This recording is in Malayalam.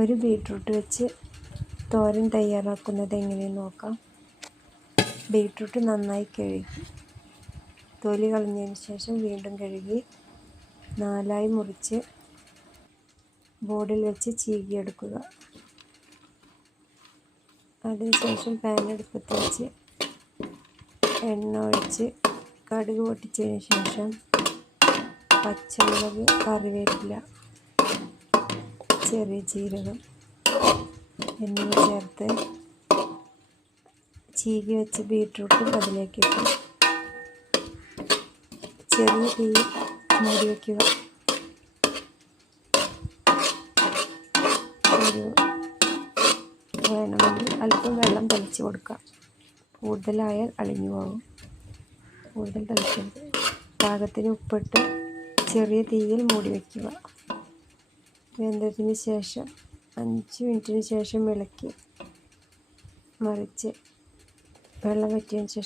ഒരു ബീട്രൂട്ട് വെച്ച് തോരൻ തയ്യാറാക്കുന്നത് എങ്ങനെയെന്ന് നോക്കാം. ബീട്രൂട്ട് നന്നായി കഴുകി തൊലി കളഞ്ഞതിന് ശേഷം വീണ്ടും കഴുകി 4ആയി മുറിച്ച് ബോർഡിൽ വെച്ച് ചീകിയെടുക്കുക. അതിനുശേഷം പാൻ അടുപ്പത്ത് വെച്ച് എണ്ണ ഒഴിച്ച് കടുക് പൊട്ടിച്ചതിന് ശേഷം പച്ചമുളക്, കറിവേപ്പില, ചെറിയ ജീരകം എന്നിവ ചേർത്ത് ചീകി വെച്ച ബീട്രൂട്ട് അതിലേക്ക് ഇട്ട് ചെറിയ തീയിൽ മൂടി വയ്ക്കുക. വേണമെങ്കിൽ അല്പം വെള്ളം തളിച്ച് കൊടുക്കാം. കൂടുതലായാൽ അളിഞ്ഞു പോകും. കൂടുതൽ തളിക്കരുത്. പാകത്തിന് ഉപ്പിട്ട് ചെറിയ തീയിൽ മൂടി വയ്ക്കുക. വെന്തതിന് ശേഷം 5 മിനിറ്റിന് ശേഷം ഇളക്കി മറിച്ച് വെള്ളം വറ്റിയതിന് ശേഷം